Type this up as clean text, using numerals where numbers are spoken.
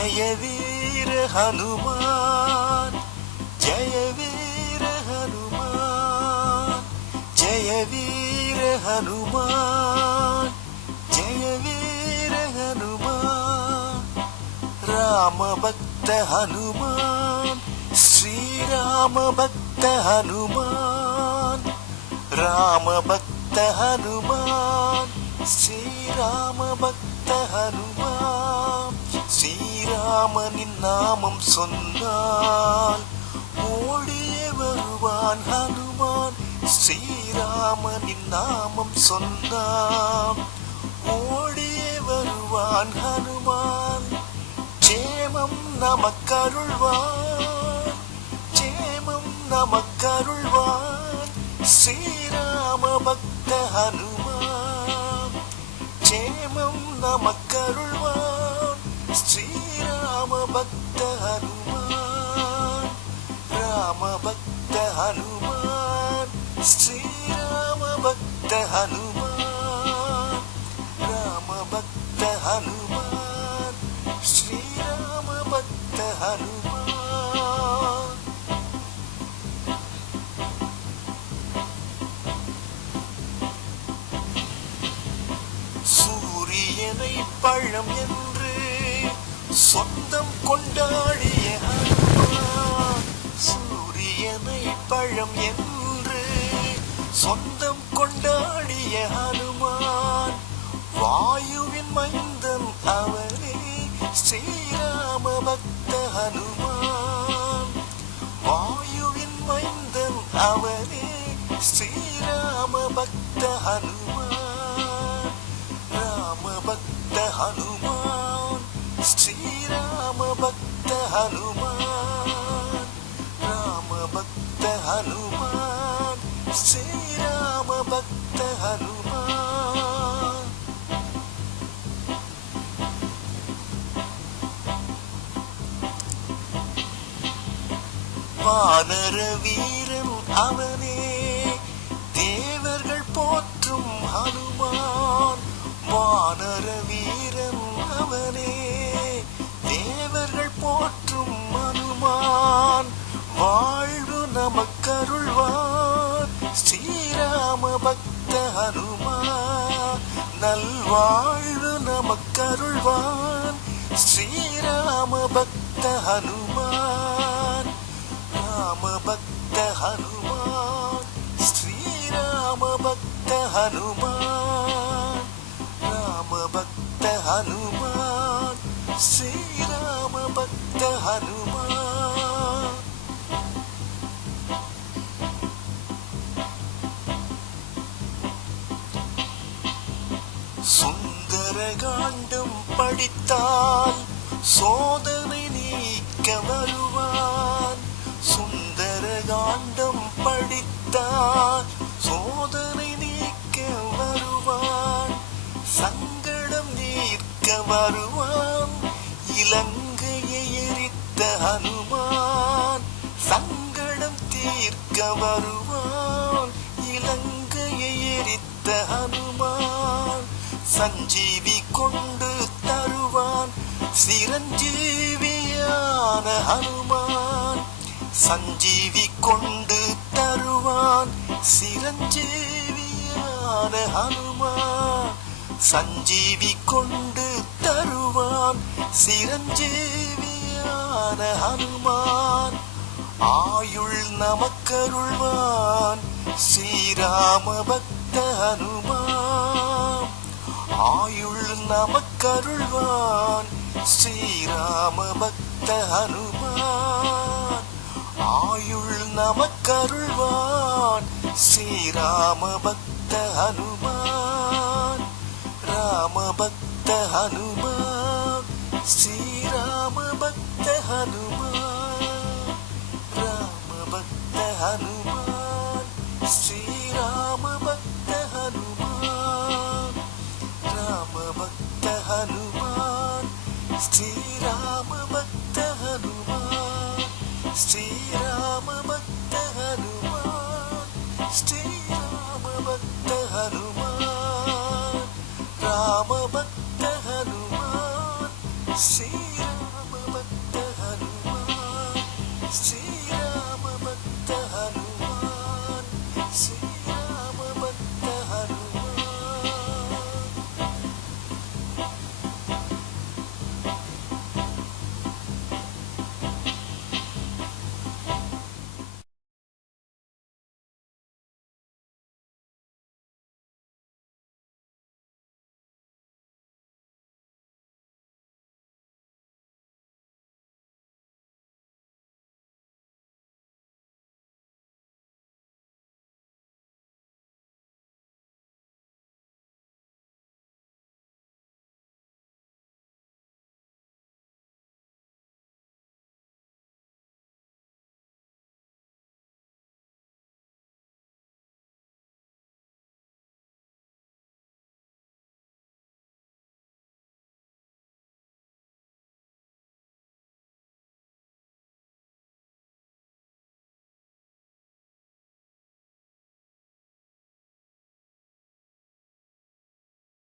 जय वीर हनुमान, जय वीर हनुमान, जय वीर हनुमान, जय वीर हनुमान। राम भक्त हनुमान, श्री राम भक्त हनुमान, राम भक्त हनुमान, श्री राम भक्त हनुमान। ஸ்ரீராமனின் நாமம் சொன்னால் ஓடியே வருவான் ஹனுமான். ஸ்ரீராமனின் நாமம் சொன்னால் ஓடியே வருவான் ஹனுமான். ஜெயமம் நமக்கருள்வான், ஜெயமம் நமக்கருள்வான் ஸ்ரீராம பக்த ஹனுமான். ஜெயமம் நமக்கருள்வான் ஸ்ரீராம பக்த ஹனுமான். ராம பக்த ஹனுமான், ஸ்ரீராம பக்த ஹனுமான். ராம பக்த ஹனுமான், ஸ்ரீராம பக்த ஹனுமான். சூரியனை பழம் என்று சொந்தம் கொண்டாடிய ஹனுமான். சூரியனை பழம் என்று சொந்தம் கொண்டாடிய ஹனுமான். வாயுவின் மைந்தன் அவனே ஸ்ரீராம பக்த ஹனுமான். வாயுவின் மைந்தன் அவனே ஸ்ரீராம பக்த ஹனுமான். ராம பக்த ஹனுமான், ஸ்ரீராம பக்த ஹனுமான். ராம பக்த ஹனுமான், ஸ்ரீராம பக்த ஹனுமான். வானர வீரன் அவனே தேவர்கள் போற்றும் ஹனுமான். வானர வீரன் அவனே தேவர்கள் போற்றும் ஹனுமான். வாழ்வு நமக்கருள்வான் ஸ்ரீராம பக்த ஹனுமான். நல்வாழ்வு நமக்கருள்வான் ஸ்ரீராம பக்த ஹனுமான். ராம பக்த ஹனுமான், ஸ்ரீராம பக்த ஹனுமான். ராம பக்த ஹனுமான், ஸ்ரீராம பக்த ஹனுமான். சுந்தர காண்டம் படித்தால் சோதனை நீக்க வருவான். சுந்தர காண்டம் படித்தால் சோதனை நீக்க வருவான். சங்கடம் நீக்க வருவான் இலங்கையை எரித்த ஹனுமான். சங்கடம் தீர்க்க வருவான் இலங்கையை எரித்த ஹனுமான். சஞ்சீவி கொண்டு தருவான் சிரஞ்சீவியான ஹனுமான். சஞ்சீவி கொண்டு தருவான் சிரஞ்சீவியான ஹனுமான். சஞ்சீவி கொண்டு தருவான் சிரஞ்சீவியான ஹனுமான். ஆயுள் நமக்கருள்வான் ஸ்ரீராம பக்த ஹனுமான். ஆயுள் நமக்கருள்வான் ஸ்ரீராம பக்த ஹனுமான். ஆயுள் நமக்கருள்வான் ஸ்ரீராம பக்த ஹனுமான்.